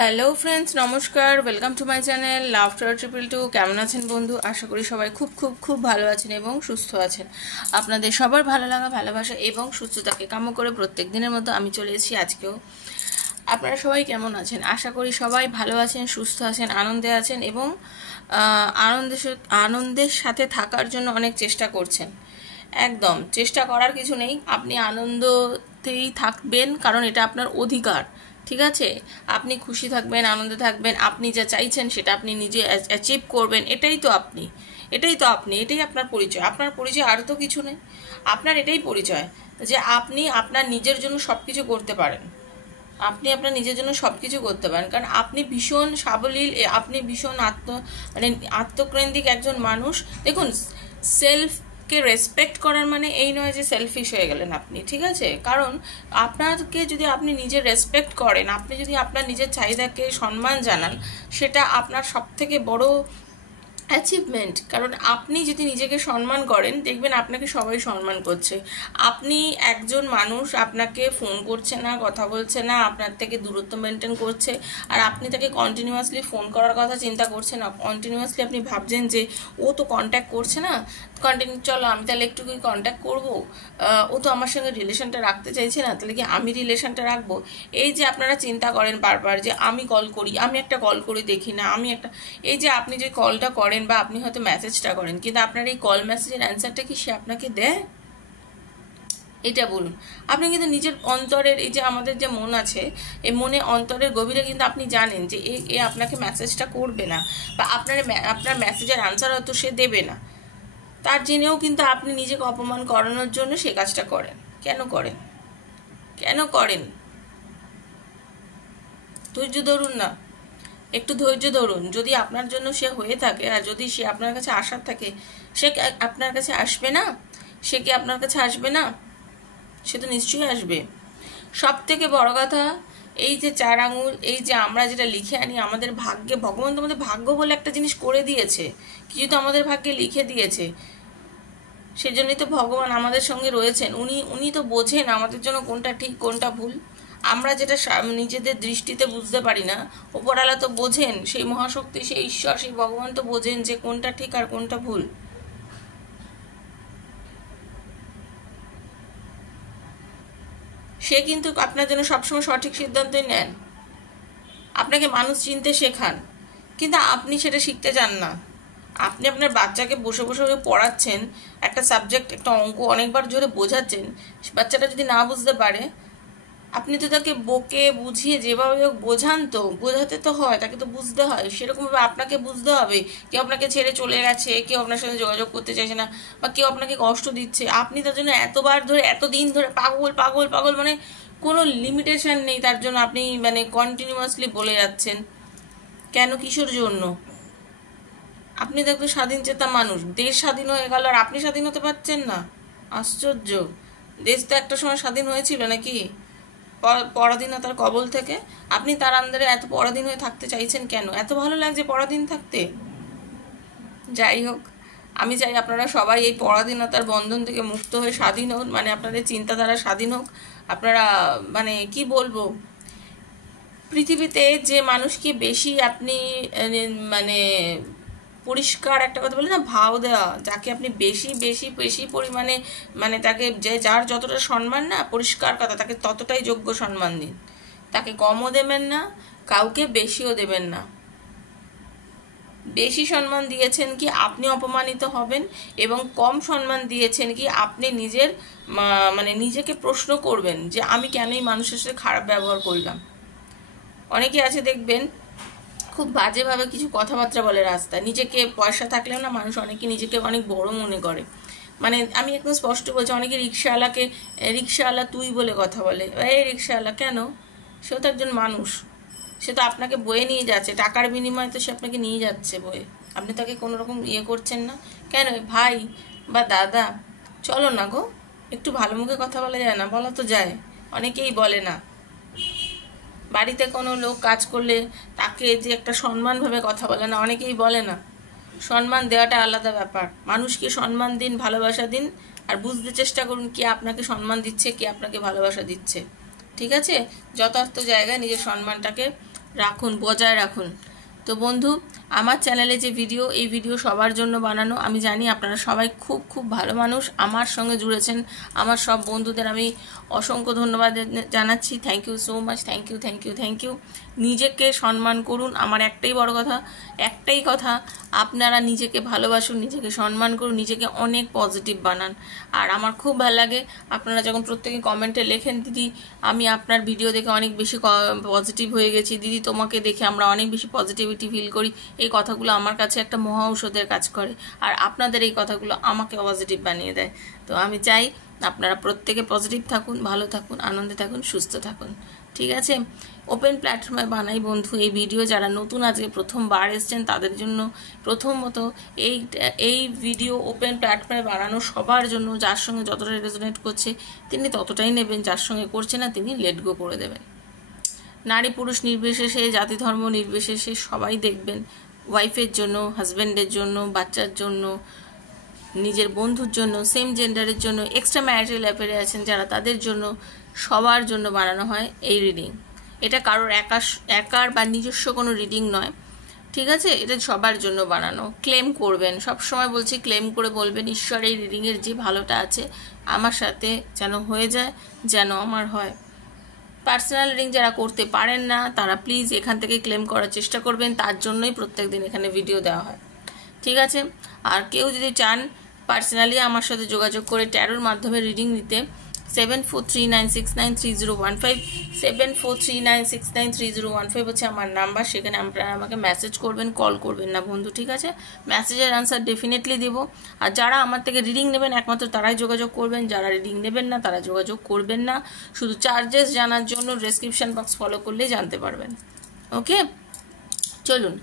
Hello friends, নমস্কার। Welcome to my channel laughter triple two. কেমন আছেন বন্ধু? আশা করি সবাই খুব খুব খুব ভালো আছেন এবং সুস্থ আছেন। আপনাদের সবার ভালো লাগা, ভালোবাসা এবং সুস্থতাকে কাম্য করে প্রত্যেক দিনের মতো আমি চলে এসেছি আজকেও। আপনারা সবাই কেমন আছেন? আশা করি সবাই ভালো আছেন, সুস্থ আছেন, আনন্দে আছেন এবং আনন্দের সাথে থাকার জন্য অনেক চেষ্টা করছেন। একদম চেষ্টা করার কিছু নেই, আপনি আনন্দতেই থাকবেন, কারণ এটা আপনার অধিকার। ঠিক আছে, আপনি খুশি থাকবেন, আনন্দে থাকবেন, আপনি যা চাইছেন সেটা আপনি নিজে অ্যাচিভ করবেন। এটাই তো আপনি, এটাই আপনার পরিচয়। আপনার পরিচয় আর তো কিছু নেই, আপনার এটাই পরিচয় যে আপনি আপনার নিজের জন্য সব কিছু করতে পারেন। আপনি আপনার নিজের জন্য সব কিছু করতে পারেন, কারণ আপনি ভীষণ সাবলীল, আপনি ভীষণ আত্মকেন্দ্রিক একজন মানুষ। দেখুন, সেলফকে রেসপেক্ট করার মানে এই নয় যে সেলফিশ হয়ে গেলেন আপনি। ঠিক আছে, কারণ আপনাকে যদি আপনি নিজের রেসপেক্ট করেন, আপনি যদি আপনার নিজের চাহিদাকে সম্মান জানান, সেটা আপনার সব থেকে বড় অ্যাচিভমেন্ট। কারণ আপনি যদি নিজেকে সম্মান করেন, দেখবেন আপনাকে সবাই সম্মান করছে। আপনি একজন মানুষ, আপনাকে ফোন করছে না, কথা বলছে না, আপনার থেকে দূরত্ব মেনটেন করছে, আর আপনি তাকে কন্টিনিউয়াসলি ফোন করার কথা চিন্তা করছেন না। কন্টিনিউয়াসলি আপনি ভাবছেন যে ও তো কন্ট্যাক্ট করছে না, চলো আমি তাহলে একটু কন্ট্যাক্ট করবো, ও তো আমার সঙ্গে রিলেশনটা রাখতে চাইছে না, তাহলে কি আমি রিলেশনটা রাখবো। এই যে আপনারা চিন্তা করেন বারবার যে আমি কল করি, আমি একটা কল করে দেখি না, আমি একটা, এই যে আপনি যে কলটা করেন বা আপনি হয়তো মেসেজটা করেন, কিন্তু আপনার এই কল মেসেজের অ্যান্সারটা কি সে আপনাকে দেয়? এটা বলুন। আপনি কিন্তু নিজের অন্তরের, এই যে আমাদের যে মন আছে, এই মনে অন্তরের গভীরে কিন্তু আপনি জানেন যে এ আপনাকে মেসেজটা করবে না, বা আপনার মেসেজের আনসার হয়তো সে দেবে না। তার জেনেও কিন্তু আপনি নিজেকে অপমান করানোর জন্য সে কাজটা করেন। কেন করেন? কেন করেন? ধৈর্য ধরুন না, একটু ধৈর্য ধরুন। যদি আপনার জন্য সে হয়ে থাকে, আর যদি সে আপনার কাছে আসার থাকে, সে আপনার কাছে আসবে না? সে কি আপনার কাছে আসবে না? সে তো নিশ্চয়ই আসবে। সব থেকে বড় কথা, এই যে 4 আঙুল, এই যে আমরা যেটা লিখে আনি আমাদের ভাগ্যে, ভগবান তো আমাদের ভাগ্য বলে একটা জিনিস করে দিয়েছে, কিছু তো আমাদের ভাগ্যে লিখে দিয়েছে। সেজন্যই তো ভগবান আমাদের সঙ্গে রয়েছেন। উনি তো বোঝেন আমাদের জন্য কোনটা ঠিক কোনটা ভুল। আমরা যেটা নিজেদের দৃষ্টিতে বুঝতে পারি না, ওপরওয়ালা তো বোঝেন, সেই মহাশক্তি, সেই ঈশ্বর, সেই ভগবান তো বোঝেন যে কোনটা ঠিক আর কোনটা ভুল। সে কিন্তু আপনার জন্য সবসময় সঠিক সিদ্ধান্তই নেন। আপনাকে মানুষ চিনতে শেখান, কিন্তু আপনি সেটা শিখতে চান না। আপনি আপনার বাচ্চাকে বসে বসে পড়াচ্ছেন একটা সাবজেক্ট, একটা অঙ্ক অনেকবার জোরে বোঝাচ্ছেন, বাচ্চাটা যদি না বুঝতে পারে, আপনি তো তাকে বকে বুঝিয়ে যেভাবে হোক বোঝান, তো বোঝাতে তো হয়, তাকে তো বুঝতে হয়। সেরকমভাবে আপনাকে বুঝতে হবে। কেউ আপনাকে ছেড়ে চলে গেছে, কেউ আপনার সাথে যোগাযোগ করতে চাইছে না, বা কেউ আপনাকে কষ্ট দিচ্ছে, আপনি তার জন্য এতবার ধরে, এতদিন ধরে পাগল পাগল পাগল, মানে কোনো লিমিটেশন নেই তার জন্য আপনি কন্টিনিউয়াসলি বলে যাচ্ছেন। কেন? কিসের জন্য? আপনি দেখবেন স্বাধীনচেতা মানুষ, দেশ স্বাধীন হয়ে গেল আর আপনি স্বাধীন হতে পারছেন না। আশ্চর্য। দেশ তো একটা সময় স্বাধীন হয়েছিল নাকি পরাধীনতার কবল থেকে? আপনি তার আন্ডারে এত পরাধীন হয়ে থাকতে চাইছেন কেন? এত ভালো লাগছে পরাধীন থাকতে? যাই হোক, আমি চাই আপনারা সবাই এই পরাধীনতার বন্ধন থেকে মুক্ত হয়ে স্বাধীন হন, আপনাদের চিন্তাধারা স্বাধীন হোক। আপনারা কি বলবো, পৃথিবীতে যে মানুষকে বেশি আপনি মানে পরিষ্কার, একটা কথা বলে না, ভাও দেওয়া, যাকে আপনি বেশি বেশি বেশি পরিমাণে, তাকে যে যার যতটা সম্মান, না পরিষ্কার কথা, তাকে ততটাই যোগ্য সম্মান দিন। তাকে কমও দেবেন না, কাউকে বেশিও দেবেন না। বেশি সম্মান দিয়েছেন কি আপনি অপমানিত হবেন, এবং কম সম্মান দিয়েছেন কি আপনি নিজেকে প্রশ্ন করবেন যে আমি কেন এই মানুষের সাথে খারাপ ব্যবহার করলাম। অনেকে আছে দেখবেন খুব বাজেভাবে কিছু কথাবার্তা বলে রাস্তায়, নিজেকে পয়সা থাকলেও না মানুষ অনেকে নিজেকে অনেক বড় মনে করে। আমি একদম স্পষ্ট বলছি, অনেকে রিক্সাওয়ালা তুই বলে কথা বলে। এই রিক্সাওয়ালা কেন? সেও তো একজন মানুষ, সে তো আপনাকে বয়ে নিয়ে যাচ্ছে, টাকার বিনিময়ে তো সে আপনাকে নিয়ে যাচ্ছে বয়ে, আপনি তাকে কোনো রকম করছেন না কেন? ভাই বা দাদা, চলো না গো, একটু ভালো মুখে কথা বলা যায় না? বলা তো যায়, অনেকেই বলে না। বাড়িতে কোনো লোক কাজ করলে তাকে যে একটা সম্মানভাবে কথা বলে না, অনেকেই বলে না। সম্মান দেওয়াটা আলাদা ব্যাপার। মানুষকে সম্মান দিন, ভালোবাসা দিন, আর বুঝতে চেষ্টা করুন কে আপনাকে সম্মান দিচ্ছে, কে আপনাকে ভালোবাসা দিচ্ছে। ঠিক আছে, যথার্থ জায়গায় নিজের সম্মানটাকে রাখুন, বজায় রাখুন। তো বন্ধু, আমার চ্যানেলে যে ভিডিও, এই ভিডিও সবার জন্য বানানো। আমি জানি আপনারা সবাই খুব খুব ভালো মানুষ, আমার সঙ্গে জুড়েছেন। আমার সব বন্ধুদের আমি অসংখ্য ধন্যবাদ জানাচ্ছি। Thank you so much, thank you thank you thank you. নিজেকে সম্মান করুন, আমার একটাই বড় কথা, একটাই কথা, আপনারা নিজেকে ভালোবাসুন, নিজেকে সম্মান করুন, নিজেকে অনেক পজিটিভ বানান। আর আমার খুব ভালো লাগে আপনারা যখন প্রত্যেকে কমেন্টে লেখেন, দিদি আমি আপনার ভিডিও দেখে অনেক বেশি পজিটিভ হয়ে গেছি, দিদি তোমাকে দেখে আমরা অনেক বেশি পজিটিভিটি ফিল করি। এই কথাগুলো আমার কাছে একটা মহা ঔষধের কাজ করে, আর আপনাদের এই কথাগুলো আমাকে পজিটিভ বানিয়ে দেয়। তো আমি চাই আপনারা প্রত্যেকে পজিটিভ থাকুন, ভালো থাকুন, আনন্দে থাকুন, সুস্থ থাকুন। ঠিক আছে? ওপেন প্ল্যাটফর্মে বানাই বন্ধু এই ভিডিও। যারা নতুন আজকে প্রথমবার এসছেন তাদের জন্য প্রথমত এই ভিডিও ওপেন প্ল্যাটফর্মে বানানো সবার জন্য। যার সঙ্গে যতটা রেজোনেট করছে তিনি ততটাই নেবেন, যার সঙ্গে করছে না তিনি লেট গো করে দেবেন। নারী পুরুষ নির্বিশেষে, জাতি ধর্ম নির্বিশেষে সবাই দেখবেন। ওয়াইফের জন্য, হাজব্যান্ডের জন্য, বাচ্চার জন্য, নিজের বন্ধুর জন্য, সেম জেন্ডারের জন্য, এক্সট্রা ম্যারিটাল অ্যাফেয়ারে আছেন যারা, তাদের জন্য, সবার জন্য বানানো হয় এই রিডিং। এটা কারোর একার বা নিজস্ব কোনো রিডিং নয়, ঠিক আছে? এটা সবার জন্য বানানো। ক্লেম করবেন, সব সময় বলছি ক্লেম করে বলবেন, ঈশ্বর এই রিডিংয়ের যে ভালোটা আছে আমার সাথে যেন হয়ে যায়, যেন আমার হয়। পার্সোনাল রিডিং যারা করতে পারেন না তারা প্লিজ এখান থেকে ক্লেম করার চেষ্টা করবেন, তার জন্যই প্রত্যেক দিন এখানে ভিডিও দেওয়া হয়। ঠিক আছে? আর কেউ যদি চান পার্সোনালি আমার সাথে যোগাযোগ করে ট্যারোর মাধ্যমে রিডিং নিতে, 7439693015 7439693015 হচ্ছে আমার নাম্বার। সেখানে আপনারা আমাকে মেসেজ করবেন, কল করবেন না বন্ধু। ঠিক আছে? মেসেজের আনসার ডেফিনেটলি দেবো। আর যারা আমার থেকে রিডিং নেবেন একমাত্র তারাই যোগাযোগ করবেন, যারা রিডিং নেবেন না তারা যোগাযোগ করবেন না। শুধু চার্জেস জানার জন্য ডেসক্রিপশন বক্স ফলো করলেই জানতে পারবেন। ওকে, চলুন।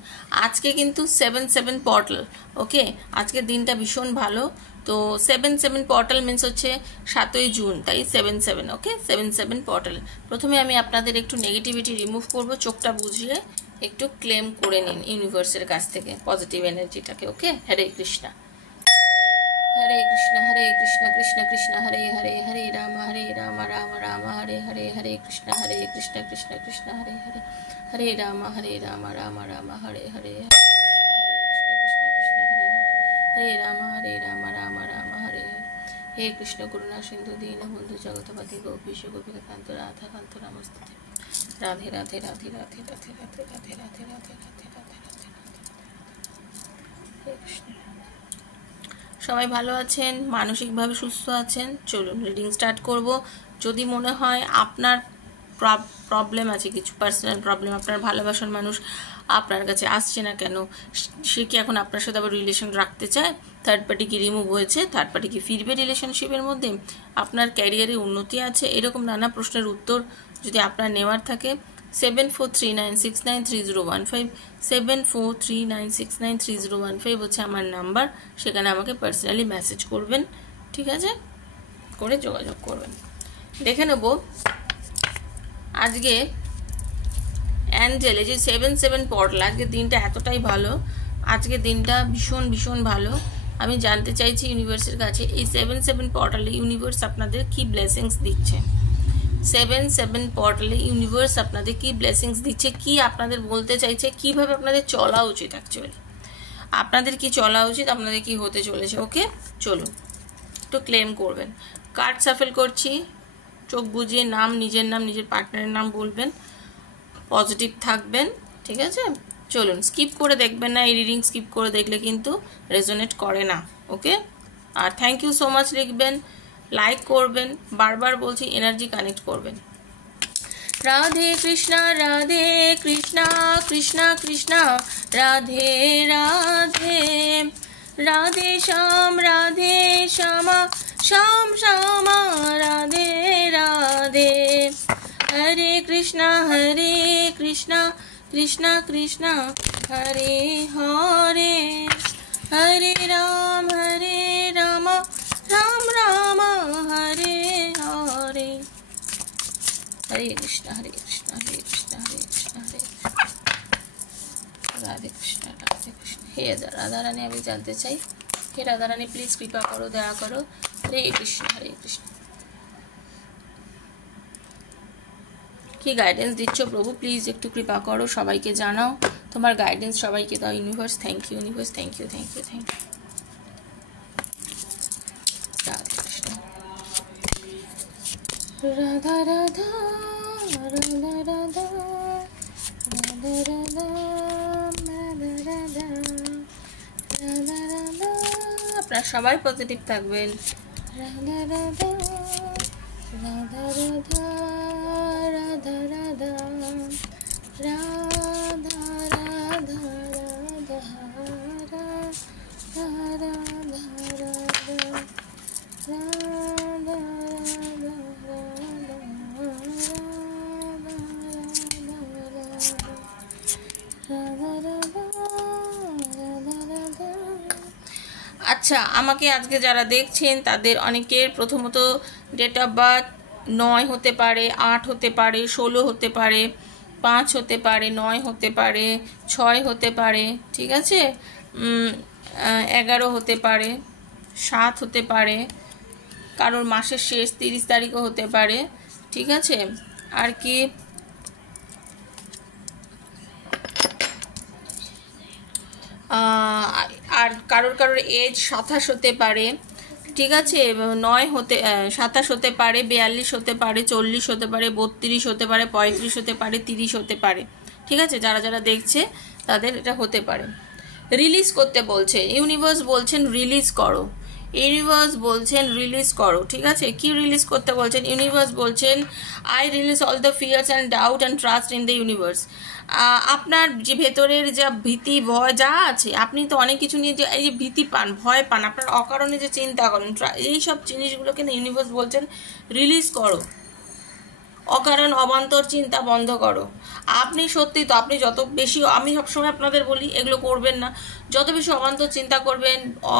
আজকে কিন্তু 7/7 পোর্টাল। ওকে, আজকের দিনটা ভীষণ ভালো। তো 7/7 পোর্টাল মিন্স হচ্ছে 7ই জুন, তাই 7/7। ওকে, 7/7 পোর্টাল। প্রথমে আমি আপনাদের একটু নেগেটিভিটি রিমুভ করব, চোখটা বুঝিয়ে একটু ক্লেম করে নিন ইউনিভার্সের কাছ থেকে পজিটিভ এনার্জিটাকে। ওকে, হরে কৃষ্ণা, হরে কৃষ্ণ হরে কৃষ্ণ কৃষ্ণ কৃষ্ণ হরে হরে, হরে রাম রাম রাম হরে হরে, হরে কৃষ্ণ কৃষ্ণ কৃষ্ণ হরে হরে, হরে রাম রাম হরে হরে, কৃষ্ণ কৃষ্ণ কৃষ্ণ হরে হরে, হরে রাম রাম হরে হরে। হে কৃষ্ণ করুণা সিন্ধু দীনবন্ধু জগৎপতি গোপীশ গোপীকান্ত রাধা কান্ত নমস্তুতে। রাধে রাধে রাধে রাধে রাধে রাধে রাধে রাধে রাধে রাধে রাধে রাধে। হে কৃষ্ণ। সবাই ভালো আছেন, মানসিকভাবে সুস্থ আছেন? চলুন রিডিং স্টার্ট করব। যদি মনে হয় আপনার প্রবলেম আছে, কিছু পার্সোনাল প্রবলেম, আপনার ভালোবাসার মানুষ আপনার কাছে আসছে না কেন, সে কি এখন আপনার সাথে আবার রিলেশন রাখতে চায়, থার্ড পার্টি কি রিমুভ হয়েছে, থার্ড পার্টি কি ফিরবে রিলেশনশিপের মধ্যে, আপনার ক্যারিয়ারে উন্নতি আছে, এরকম নানা প্রশ্নের উত্তর যদি আপনার নেওয়ার থাকে 7439693015 7439693015 হচ্ছে আমার নাম্বার। সেখানে আমাকে পার্সোনালি মেসেজ করবেন। ঠিক আছে? করে যোগাযোগ করবেন। দেখে নেব আজকে অ্যাঞ্জেলে যে 7/7 পোর্টাল। আজকের দিনটা এতটাই ভালো, আজকের দিনটা ভীষণ ভীষণ ভালো। আমি জানতে চাইছি ইউনিভার্সের কাছে এই 7/7 পোর্টালে ইউনিভার্স আপনাদের কি ব্লেসিংস দিচ্ছে। 7/7 পোর্টালে ইউনিভার্স আপনাদের কি ব্লেসিংস দিচ্ছে, কি আপনাদের বলতে চাইছে, কিভাবে আপনাদের চলা উচিত, অ্যাকচুয়ালি আপনাদের কি চলা উচিত, আপনাদের কি হতে চলেছে। ওকে, চলুন একটু ক্লেম করবেন। কার্ড সাফেল করছি, চোখ বুঝিয়ে নাম, নিজের নাম, নিজের পার্টনারের নাম বলবেন, পজিটিভ থাকবেন। ঠিক আছে? চলুন, স্কিপ করে দেখবেন না, এই রিডিং স্কিপ করে দেখলে কিন্তু রেজোনেট করে না। ওকে, আর থ্যাংক ইউ সো মাচ লিখবেন, লাইক করবেন, বারবার বলছি এনার্জি কানেক্ট করবেন। রাধে কৃষ্ণা কৃষ্ণা কৃষ্ণা রাধে রাধে, রাধে শ্যামা শ্যাম শ্যামা রাধে রাধে, হরে কৃষ্ণ কৃষ্ণ কৃষ্ণ হরে হরে, হরে রাম রাম রাম হরে হরে, হরে কৃষ্ণ কৃষ্ণ হরে রাধে কৃষ্ণ রাধে কৃষ্ণ। হে রাধা রানী, আমি জানতে চাই, হে রাধা রানী প্লিজ কৃপা করো, দয়া করো। হরে কৃষ্ণ কি গাইডেন্স দিচ্ছ প্রভু, প্লিজ একটু কৃপা করো, সবাইকে জানাও তোমার গাইডেন্স, সবাইকে দাও universe. Thank you universe, thank you thank you thank you. Radha Radha Radha Radha Radha Radha Radha Radha Radha Radha. আপনারা সবাই পজিটিভ থাকবেন। রাধা রাধা রাধা রাধা রাধা রাধা রাধা রাধা রাধা আচ্ছা, আমাকে আজকে যারা দেখছেন তাদের অনেকের প্রথমত ডেট অফ বার্থ 9 হতে পারে, 8 হতে পারে, 16 হতে পারে, 5 হতে পারে, 9 হতে পারে, 6 হতে পারে, ঠিক আছে, 11 হতে পারে, 7 হতে পারে, কারোর মাসের শেষ 30 তারিখও হতে পারে, ঠিক আছে। আর কি আর কারোর এজ 27 হতে পারে, ঠিক আছে, 27 হতে পারে, 42 হতে পারে, 40 হতে পারে, 32 হতে পারে, 35 হতে পারে, 30 হতে পারে, ঠিক আছে। যারা যারা দেখছে তাদের এটা হতে পারে। রিলিজ করতে বলছে ইউনিভার্স, বলছেন রিলিজ করো, ইউনিভার্স বলছেন রিলিজ করো, ঠিক আছে। কি রিলিজ করতে বলছেন ইউনিভার্স? বলছেন I release all the fears and doubt and trust in the universe. আপনার যে ভেতরের যা ভীতি ভয় যা আছে, আপনি তো অনেক কিছু নিয়ে যে এই যে ভীতি পান, ভয় পান, আপনার অকারণে যে চিন্তা করেন, এই সব জিনিসগুলোকে না ইউনিভার্স বলছেন রিলিজ করো, অকারণ অবান্তর চিন্তা বন্ধ করো। আপনি সত্যি তো, আপনি যত বেশি, আমি সবসময় আপনাদের বলি এগুলো করবেন না, যত বেশি অবান্তর চিন্তা করবেন,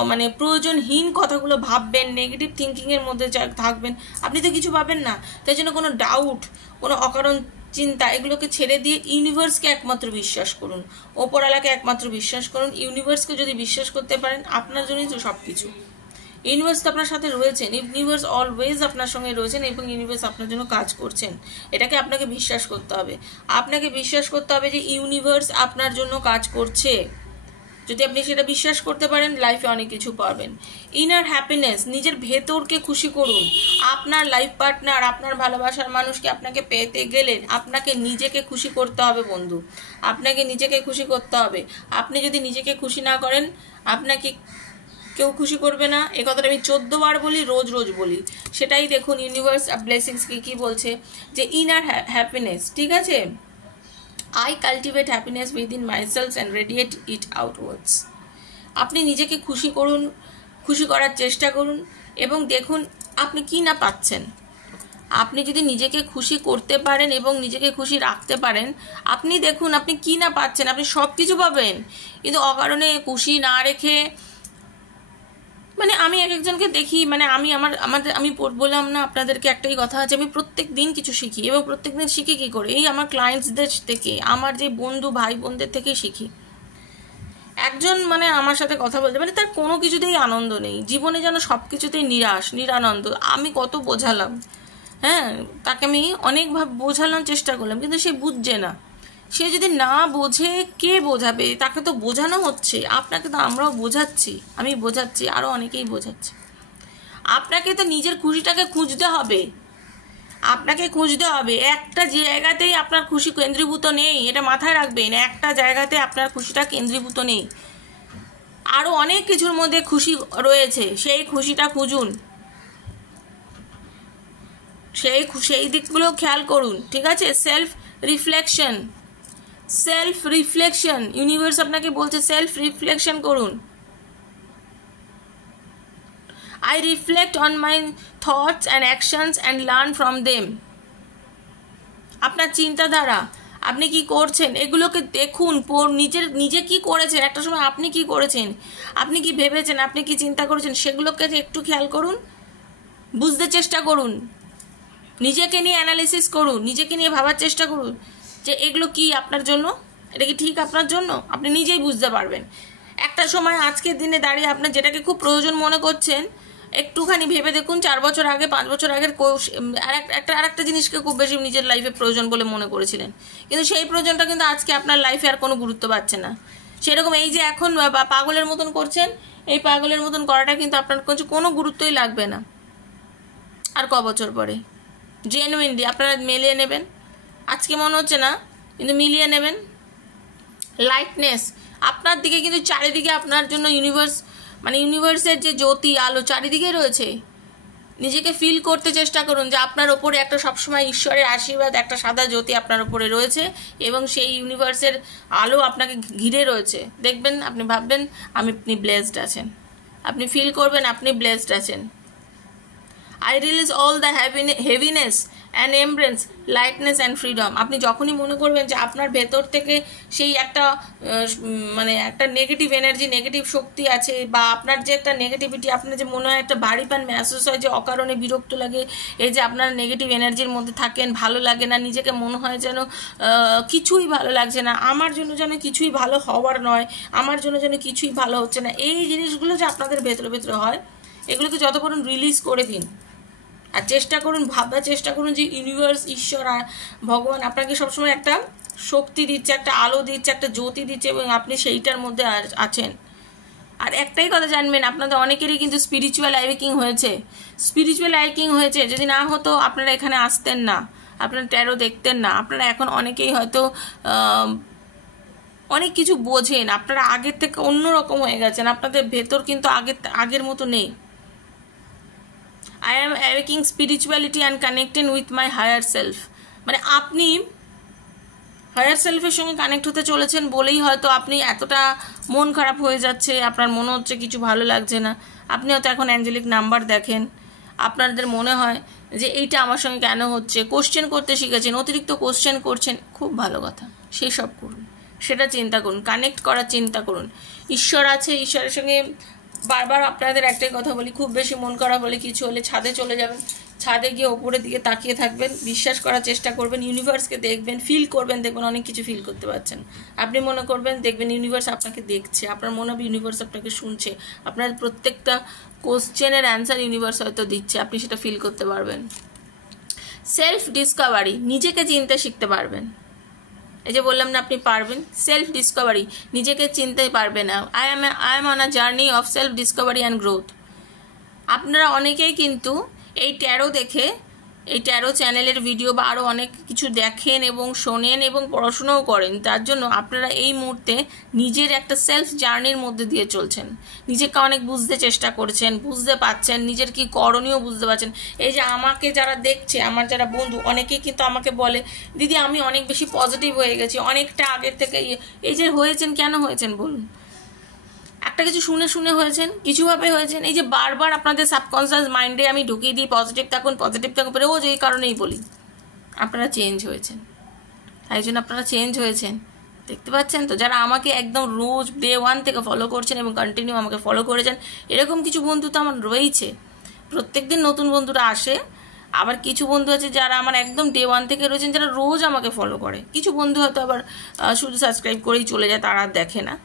মানে প্রয়োজনহীন কথাগুলো ভাববেন, নেগেটিভ থিঙ্কিংয়ের মধ্যে থাকবেন, আপনি তো কিছু পাবেন না। তাই জন্য কোনো ডাউট, কোনো অকারণ চিন্তা এগুলোকে ছেড়ে দিয়ে ইউনিভার্সকে একমাত্র বিশ্বাস করুন, ওপরওয়ালাকে একমাত্র বিশ্বাস করুন। ইউনিভার্সকে যদি বিশ্বাস করতে পারেন, আপনার জন্যই তো সব কিছু। ইউনিভার্স তো আপনার সাথে রয়েছেন, ইউনিভার্স অলওয়েজ আপনার সঙ্গে রয়েছেন এবং ইউনিভার্স আপনার জন্য কাজ করছেন। এটাকে আপনাকে বিশ্বাস করতে হবে, আপনাকে বিশ্বাস করতে হবে যে ইউনিভার্স আপনার জন্য কাজ করছে। যদি আপনি সেটা বিশ্বাস করতে পারেন, লাইফে অনেক কিছু পাবেন। ইনার হ্যাপিনেস, নিজের ভেতরকে খুশি করুন। আপনার লাইফ পার্টনার, আপনার ভালোবাসার মানুষকে আপনাকে পেতে গেলে আপনাকে নিজেকে খুশি করতে হবে বন্ধু, আপনাকে নিজেকে খুশি করতে হবে। আপনি যদি নিজেকে খুশি না করেন, আপনাকে কেউ খুশি করবে না। এই কথাটা আমি 14 বার বলি, রোজ রোজ বলি। সেটাই দেখুন ইউনিভার্স ব্লেসিংস কি বলছে, যে ইনার হ্যাপিনেস, ঠিক আছে, I cultivate happiness within myself and radiate it outwards. আপনি নিজেকে খুশি করুন, খুশি করার চেষ্টা করুন এবং দেখুন আপনি কি না পাচ্ছেন। আপনি যদি নিজেকে খুশি করতে পারেন এবং নিজেকে খুশি রাখতে পারেন, আপনি দেখুন আপনি কি না পাচ্ছেন, আপনি সব কিছু পাবেন। কিন্তু অকারণে খুশি না রেখে, মানে আমি এক একজনকে দেখি, মানে আমি বললাম না আপনাদেরকে, একটাই কথা আছে, আমি প্রত্যেক দিন কিছু শিখি এবং প্রত্যেক দিন শিখি কী করে, এই আমার ক্লায়েন্টসদের থেকে, আমার যে বন্ধু ভাই বোনদের থেকেই শিখি। একজন মানে আমার সাথে কথা বলতে, মানে তার কোনো কিছুতেই আনন্দ নেই, জীবনে যেন সব কিছুতেই নিরানন্দ। আমি কত বোঝালাম, হ্যাঁ, তাকে আমি অনেকভাবে বোঝানোর চেষ্টা করলাম, কিন্তু সে বুঝছে না। সে যদি না বোঝে, কে বোঝাবে? তাকে তো বোঝানো হচ্ছে, আপনাকে তো আমরাও বোঝাচ্ছি, আমি বোঝাচ্ছি, আরও অনেকেই বোঝাচ্ছে। আপনাকে তো নিজের খুশিটাকে খুঁজতে হবে, আপনাকে খুঁজতে হবে। একটা জায়গাতেই আপনার খুশি কেন্দ্রীভূত নেই, এটা মাথায় রাখবেন। একটা জায়গাতে আপনার খুশিটা কেন্দ্রীভূত নেই, আরও অনেক কিছুর মধ্যে খুশি রয়েছে, সেই খুশিটা খুঁজুন, সেই দিকগুলো খেয়াল করুন, ঠিক আছে। সেলফ রিফ্লেকশন ইউনিভার্স আপনাকে বলছে সেলফ রিফ্লেকশন করুন। I reflect on my thoughts and actions and learn from them. আপনার চিন্তাধারা, আপনি কি করছেন, এগুলোকে দেখুন, নিজে কি করেছেন, একটা সময় আপনি কি করেছেন, আপনি কি ভেবেছেন, আপনি কি চিন্তা করেছেন, সেগুলোকে একটু খেয়াল করুন, বুঝতে চেষ্টা করুন, নিজেকে নিয়ে অ্যানালিসিস করুন, নিজেকে নিয়ে ভাবার চেষ্টা করুন যে এগুলো কি আপনার জন্য, এটা কি ঠিক আপনার জন্য, আপনি নিজেই বুঝতে পারবেন। একটা সময় আজকের দিনে দাঁড়িয়ে আপনার যেটাকে খুব প্রয়োজন মনে করছেন, একটুখানি ভেবে দেখুন 4 বছর আগে 5 বছর আগের আরেকটা জিনিসকে খুব বেশি নিজের লাইফে প্রয়োজন বলে মনে করেছিলেন, কিন্তু সেই প্রয়োজনটা কিন্তু আজকে আপনার লাইফে আর কোনো গুরুত্ব পাচ্ছে না। সেরকম এই যে এখন পাগলের মতন করছেন, এই পাগলের মতন করাটা কিন্তু আপনার কোনো গুরুত্বই লাগবে না আর ক বছর পরে। জেনুইনলি আপনারা মিলিয়ে নেবেন, আজকে মনে হচ্ছে না কিন্তু মিলিয়ে নেবেন। লাইটনেস আপনার দিকে কিন্তু চারিদিকে আপনার জন্য ইউনিভার্সের যে জ্যোতি আলো চারিদিকে রয়েছে। নিজেকে ফিল করতে চেষ্টা করুন যে আপনার ওপরে একটা সবসময় ঈশ্বরের আশীর্বাদ, একটা সাদা জ্যোতি আপনার ওপরে রয়েছে এবং সেই ইউনিভার্সের আলো আপনাকে ঘিরে রয়েছে। দেখবেন, আপনি ভাববেন আপনি ব্লেসড আছেন, আপনি ফিল করবেন আপনি ব্লেসড আছেন। I release all the heaviness and embrace lightness and freedom. আপনি যখনই মনে করবেন যে আপনার ভেতর থেকে সেই একটা একটা নেগেটিভ এনার্জি, নেগেটিভ শক্তি আছে, বা আপনার যে একটা নেগেটিভিটি, আপনার যে মনে হয় একটা ভারীপান মেহসুস হয়, যে অকারণে বিরক্ত লাগে, এই যে আপনার নেগেটিভ এনার্জির মধ্যে থাকেন, ভালো লাগে না, নিজেকে মনে হয় যেন কিছুই ভালো লাগছে না, আমার জন্য যেন কিছুই ভালো হওয়ার নয়, আমার জন্য যেন কিছুই ভালো হচ্ছে না, এই জিনিসগুলো যে আপনাদের ভেতরে ভেতরে হয়, এগুলোকে যত পারেন রিলিজ করে দিন। আর চেষ্টা করুন, ভাববার চেষ্টা করুন যে ইউনিভার্স, ঈশ্বর, ভগবান আপনাকে সবসময় একটা শক্তি দিচ্ছে, একটা আলো দিচ্ছে, একটা জ্যোতি দিচ্ছে এবং আপনি সেইটার মধ্যে আছেন। আর একটাই কথা জানবেন, আপনাদের অনেকেরই কিন্তু স্পিরিচুয়াল অ্যাওয়েকিং হয়েছে। যদি না হতো আপনারা এখানে আসতেন না, আপনারা ট্যারো দেখতেন না। আপনারা এখন অনেকেই হয়তো অনেক কিছু বোঝেন, আপনারা আগের থেকে অন্যরকম হয়ে গেছেন, আপনাদের ভেতর কিন্তু আগের মতো নেই। I am awakening spirituality and connecting with my higher self. মানে আপনি হায়ার সেলফের সঙ্গে কানেক্ট হতে চলেছেন বলেই হয়তো আপনি এতটা মন খারাপ হয়ে যাচ্ছে, আপনার মনে হচ্ছে কিছু ভালো লাগছে না। আপনি হয়তো এখন অ্যাঞ্জেলিক নাম্বার দেখেন, আপনাদের মনে হয় যে এইটা আমার সঙ্গে কেন হচ্ছে, কোশ্চেন করতে শিখেছেন, অতিরিক্ত কোশ্চেন করছেন, খুব ভালো কথা, সেই সব করুন, সেটা চিন্তা করুন, কানেক্ট করার চিন্তা করুন। ঈশ্বর আছে, ঈশ্বরের সঙ্গে বারবার আপনাদের একটাই কথা বলি, খুব বেশি মন খারাপ হলে কিছু হলে ছাদে চলে যাবেন, ছাদে গিয়ে ওপরের দিকে তাকিয়ে থাকবেন, বিশ্বাস করার চেষ্টা করবেন, ইউনিভার্সকে দেখবেন, ফিল করবেন, দেখবেন অনেক কিছু ফিল করতে পারছেন। আপনি মনে করবেন, দেখবেন ইউনিভার্স আপনাকে দেখছে, আপনার মনে হবে ইউনিভার্স আপনাকে শুনছে, আপনার প্রত্যেকটা কোশ্চেনের অ্যান্সার ইউনিভার্স হয়তো দিচ্ছে, আপনি সেটা ফিল করতে পারবেন। সেলফ ডিসকভারি, নিজেকে চিনতে শিখতে পারবেন। এই যে বললাম না আপনি পারবেন, সেলফ ডিসকভারি, নিজেকে চিনতে পারবে না। I am on a journey of self Discovery and growth. আপনারা অনেকেই কিন্তু এই ট্যারো দেখে, এই ট্যারো চ্যানেলের ভিডিও বা আরও অনেক কিছু দেখেন এবং শোনেন এবং পড়াশোনাও করেন, তার জন্য আপনারা এই মুহূর্তে নিজের একটা সেলফ জার্নির মধ্যে দিয়ে চলছেন, নিজেকে অনেক বুঝতে চেষ্টা করছেন, বুঝতে পারছেন, নিজের কি করণীয় বুঝতে পারছেন। এই যে আমাকে যারা দেখছে, আমার যারা বন্ধু, অনেকেই কিন্তু আমাকে বলে, দিদি আমি অনেক বেশি পজিটিভ হয়ে গেছি, অনেকটা আগের থেকে। এই যে হয়েছেন, কেন হয়েছেন বলুন? একটা কিছু শুনে শুনে হয়েছেন, কিছুভাবে হয়েছেন। এই যে বারবার আপনাদের সাবকনসিয়াস মাইন্ডে আমি ঢুকিয়ে দিই পজিটিভ থাকুন, রোজ এই কারণেই বলি, আপনারা চেঞ্জ হয়েছেন, তাই জন্য আপনারা চেঞ্জ হয়েছেন। দেখতে পাচ্ছেন তো, যারা আমাকে একদম রোজ ডে 1 থেকে ফলো করছেন এবং কন্টিনিউ আমাকে ফলো করেছেন, এরকম কিছু বন্ধু তো আমার রয়েছে। প্রত্যেকদিন নতুন বন্ধুরা আসে, আবার কিছু বন্ধু আছে যারা আমার একদম ডে 1 থেকে রয়েছেন, যারা রোজ আমাকে ফলো করে। কিছু বন্ধু হয়তো আবার শুধু সাবস্ক্রাইব করেই চলে যায়, তারা দেখে না,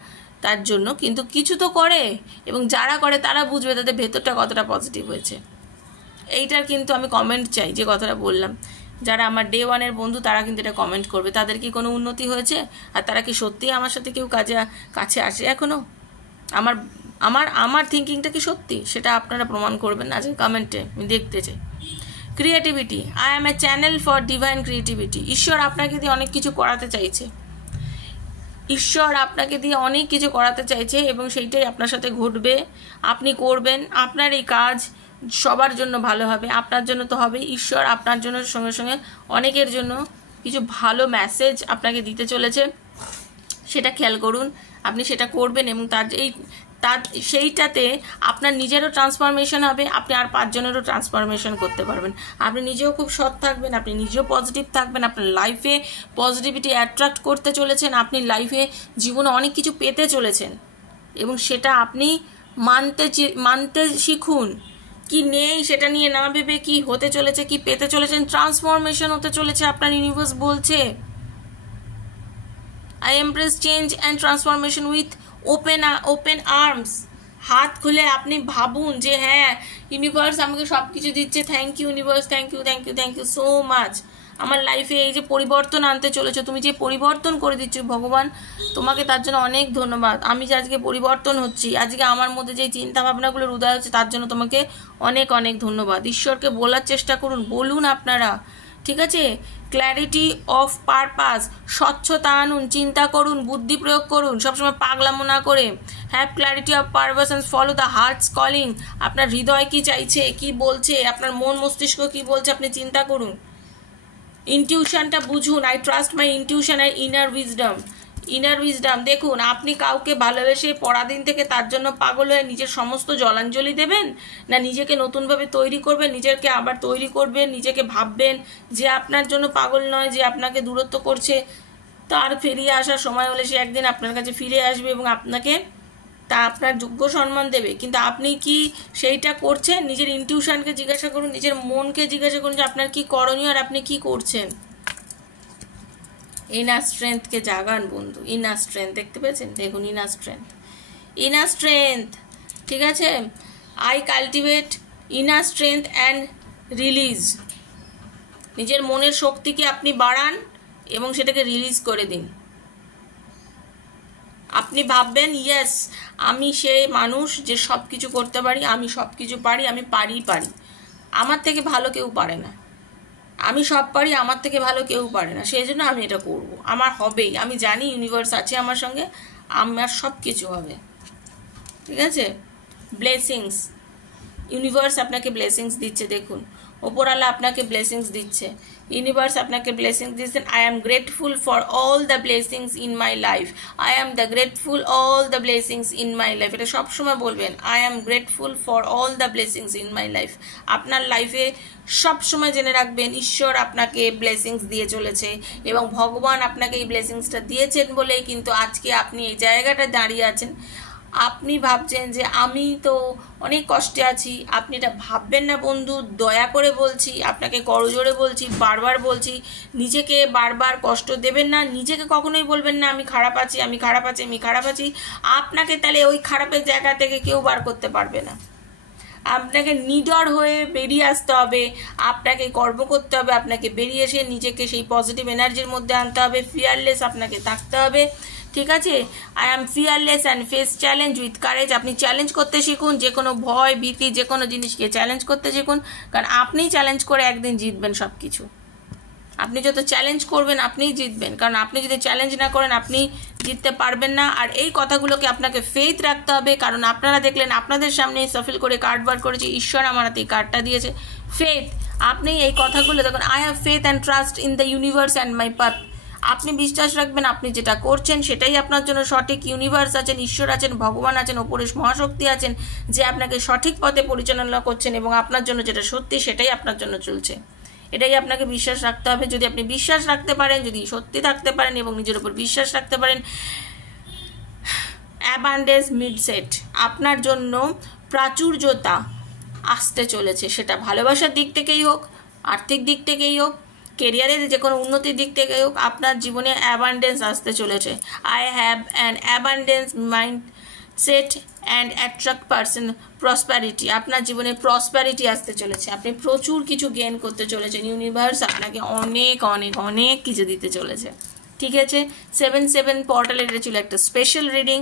তার জন্য কিন্তু কিছু তো করে, এবং যারা করে তারা বুঝবে তাদের ভেতরটা কতটা পজিটিভ হয়েছে। এইটার কিন্তু আমি কমেন্ট চাই, যে কথাটা বললাম, যারা আমার ডে 1-এর বন্ধু তারা কিন্তু এটা কমেন্ট করবে, তাদের কি কোনো উন্নতি হয়েছে, আর তারা কি সত্যিই আমার সাথে কেউ কাছে আসে এখনো, আমার থিঙ্কিংটা কি সত্যি, সেটা আপনারা প্রমাণ করবেন না, যে কমেন্টে আমি দেখতে চাই। Creativity, I am A channel for divine creativity. ঈশ্বর আপনাকে দিয়ে অনেক কিছু করাতে চাইছে, ঈশ্বর আপনাকে দিয়ে অনেক কিছু করাতে চাইছে এবং সেইটাই আপনার সাথে ঘটবে, আপনি করবেন। আপনার এই কাজ সবার জন্য ভালো হবে, আপনার জন্য তো হবে, ঈশ্বর আপনার জন্য সঙ্গে সঙ্গে অনেকের জন্য কিছু ভালো মেসেজ আপনাকে দিতে চলেছে, সেটা খেয়াল করুন, আপনি সেটা করবেন এবং সেইটাতে আপনার নিজেরও ট্রান্সফরমেশন হবে, আপনি আর 5 জনেরও ট্রান্সফরমেশন করতে পারবেন। আপনি নিজেও খুব সৎ থাকবেন, আপনি নিজেও পজিটিভ থাকবেন, আপনার লাইফে পজিটিভিটি অ্যাট্রাক্ট করতে চলেছেন, আপনি লাইফে জীবনে অনেক কিছু পেতে চলেছেন এবং সেটা আপনি মানতে শিখুন। কি নেই সেটা নিয়ে না ভেবে কি হতে চলেছে, কি পেতে চলেছেন, ট্রান্সফরমেশন হতে চলেছে, আপনার ইউনিভার্স বলছে। I embrace change and transformation with open arms. হাত খুলে আপনি ভাবুন যে হ্যাঁ ইউনিভার্স আমাকে সব কিছু দিচ্ছে, thank you universe, thank you thank you thank you so much. আমার লাইফে এই যে পরিবর্তন আনতে চলেছো, তুমি যে পরিবর্তন করে দিচ্ছ ভগবান, তোমাকে তার জন্য অনেক ধন্যবাদ। আমি যে আজকে পরিবর্তন হচ্ছি, আজকে আমার মধ্যে যে চিন্তা ভাবনাগুলোর উদয় হচ্ছে, তার জন্য তোমাকে অনেক অনেক ধন্যবাদ। ঈশ্বরকে বলার চেষ্টা করুন, বলুন আপনারা, ঠিক আছে? ক্ল্যারিটি অফ পারপাস, স্বচ্ছতা আনুন, চিন্তা করুন, বুদ্ধি প্রয়োগ করুন, সবসময় পাগলামো না করে। Have clarity of purpose and follow the hertz calling. আপনার হৃদয় কি চাইছে, কি বলছে, আপনার মন মস্তিষ্ক কি বলছে, আপনি চিন্তা করুন। ইনটিউশনটা বুঝুন। আই ট্রাস্ট মাই ইনটিউশন আর ইনার উইজডম। ইনার উইজডম, দেখুন আপনি কাউকে ভালোবেসে পরাদিন থেকে তার জন্য পাগল হয়ে নিজের সমস্ত জলাঞ্জলি দেবেন, না নিজেকে নতুনভাবে তৈরি করবেন, নিজেকে আবার তৈরি করবেন, নিজেকে ভাববেন যে আপনার জন্য পাগল নয়, যে আপনাকে দূরত্ব করছে, তার ফিরিয়ে আসার সময় হলে সে একদিন আপনার কাছে ফিরে আসবে এবং আপনাকে তা আপনার যোগ্য সম্মান দেবে। কিন্তু আপনি কি সেইটা করছেন? নিজের ইনটিউশনকে জিজ্ঞাসা করুন, নিজের মনকে জিজ্ঞাসা করুন যে আপনার কি করণীয় আর আপনি কি করছেন। ইনার স্ট্রেংথকে জাগান বন্ধু, ইনার স্ট্রেংথ দেখতে পেয়েছেন? দেখুন ইনার স্ট্রেংথ, ইনার স্ট্রেংথ, ঠিক আছে? I cultivate inner strength and release. নিজের মনের শক্তিকে আপনি বাড়ান এবং সেটাকে রিলিজ করে দিন। আপনি ভাববেন ইয়েস আমি সেই মানুষ যে সব কিছু করতে পারি, আমি সব কিছু পারি, আমি পারি, আমার থেকে ভালো কেউ পারে না, আমি সব পারি, আমার থেকে ভালো কেউ পারে না, সেই জন্য আমি এটা করব, আমার হবেই। আমি জানি ইউনিভার্স আছে আমার সঙ্গে, আমার সব কিছু হবে, ঠিক আছে? ব্লেসিংস, ইউনিভার্স আপনাকে ব্লেসিংস দিচ্ছে। দেখুন ওপরওয়ালা আপনাকে ব্লেসিংস দিচ্ছে, ইউনিভার্স আপনাকে ব্লেসিংস দিচ্ছেন। I am grateful for all the blessings in my life, I am the grateful all the blessings in my life. এটা সবসময় বলবেন, I am grateful for all the blessings in my life. আপনার লাইফে সবসময় জেনে রাখবেন ঈশ্বর আপনাকে ব্লেসিংস দিয়ে চলেছে এবং ভগবান আপনাকে এই ব্লেসিংসটা দিয়েছেন বলেই কিন্তু আজকে আপনি এই জায়গাটা দাঁড়িয়ে আছেন। আপনি ভাবছেন যে আমি তো অনেক কষ্টে আছি, আপনি এটা ভাববেন না বন্ধু, দয়া করে বলছি, আপনাকে করজোড়ে বলছি, বারবার বলছি, নিজেকে বারবার কষ্ট দেবেন না, নিজেকে কখনোই বলবেন না আমি খারাপ আছি, আমি খারাপ আছি, আমি খারাপ আছি। আপনাকে তাহলে ওই খারাপের জায়গা থেকে কেউ বার করতে পারবে না। আপনাকে নিডর হয়ে বেরিয়ে আসতে হবে, আপনাকে কর্ম করতে হবে, আপনাকে বেরিয়ে এসে নিজেকে সেই পজিটিভ এনার্জির মধ্যে আনতে হবে, ফিয়ারলেস আপনাকে থাকতে হবে, ঠিক আছে? I am fearless and face challenge with courage. আপনি চ্যালেঞ্জ করতে শিখুন, যে কোনো ভয় ভীতি যে কোনো জিনিসকে চ্যালেঞ্জ করতে শিখুন, কারণ আপনিই চ্যালেঞ্জ করে একদিন জিতবেন সব কিছু। আপনি যত চ্যালেঞ্জ করবেন আপনিই জিতবেন, কারণ আপনি যদি চ্যালেঞ্জ না করেন আপনি জিততে পারবেন না। আর এই কথাগুলোকে আপনাকে ফেথ রাখতে হবে, কারণ আপনারা দেখলেন আপনাদের সামনে সফল করে কার্ড বার করেছে, ঈশ্বর আমার হাতে এই কার্ডটা দিয়েছে ফেথ। আপনি এই কথাগুলো দেখুন, I have faith and trust in the universe and my path. আপনি বিশ্বাস রাখবেন আপনি যেটা করছেন সেটাই আপনার জন্য সঠিক। ইউনিভার্স আছেন, ঈশ্বর আছেন, ভগবান আছেন, ওপরে মহাশক্তি আছেন যে আপনাকে সঠিক পথে পরিচালনা করছেন এবং আপনার জন্য যেটা সত্যি সেটাই আপনার জন্য চলছে। এটাই আপনাকে বিশ্বাস রাখতে হবে। যদি আপনি বিশ্বাস রাখতে পারেন, যদি সত্যি থাকতে পারেন এবং নিজের উপর বিশ্বাস রাখতে পারেন, অ্যাবান্ডেন্স মিডসেট, আপনার জন্য প্রাচুর্যতা আসতে চলেছে। সেটা ভালোবাসার দিক থেকেই হোক, আর্থিক দিক থেকেই হোক, কেরিয়ারের যে কোনো উন্নতির দিক থেকে হোক, আপনার জীবনে অ্যাবান্ডেন্স আসতে চলেছে। I have an abundance mind set and attract person prosperity. আপনার জীবনে প্রসপ্যারিটি আসতে চলেছে, আপনি প্রচুর কিছু গেইন করতে চলেছেন। ইউনিভার্স আপনাকে অনেক অনেক অনেক কিছু দিতে চলেছে, ঠিক আছে? 7/7 পোর্টালের এটা ছিল একটা স্পেশাল রিডিং।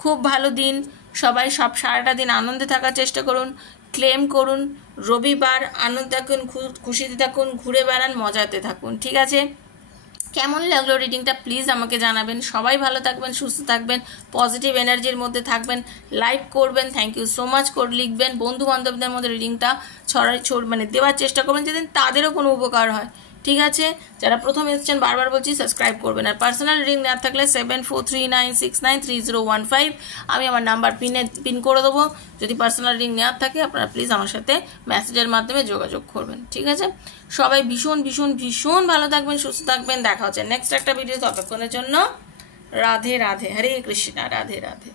খুব ভালো দিন, সবাই সারাটা দিন আনন্দে থাকার চেষ্টা করুন, ক্লেম করুন, রবিবার আনন্দ থাকুন, খুশিতে থাকুন, ঘুরে বেড়ান, মজাতে থাকুন, ঠিক আছে? কেমন লাগলো রিডিংটা প্লিজ আমাকে জানাবেন। সবাই ভালো থাকবেন, সুস্থ থাকবেন, পজিটিভ এনার্জির মধ্যে থাকবেন, লাইক করবেন, থ্যাংক ইউ সো মাচ করে লিখবেন, বন্ধু বান্ধবদের মধ্যে রিডিংটা মানে দেওয়ার চেষ্টা করবেন যাতে তাদেরও কোনো উপকার হয়, ঠিক আছে? যারা প্রথম এসেছেন বারবার বলছি সাবস্ক্রাইব করবেন। আর পার্সোনাল রিডিং না থাকলে 7439693015 আমি আমার নাম্বার পিন করে দেবো। যদি পার্সোনাল রিডিং নেওয়ার থাকে আপনারা প্লিজ আমার সাথে মেসেজের মাধ্যমে যোগাযোগ করবেন, ঠিক আছে? সবাই ভীষণ ভীষণ ভীষণ ভালো থাকবেন, সুস্থ থাকবেন। দেখা হচ্ছে নেক্সট একটা ভিডিও। ততক্ষণের জন্য রাধে রাধে, হরে কৃষ্ণা, রাধে রাধে।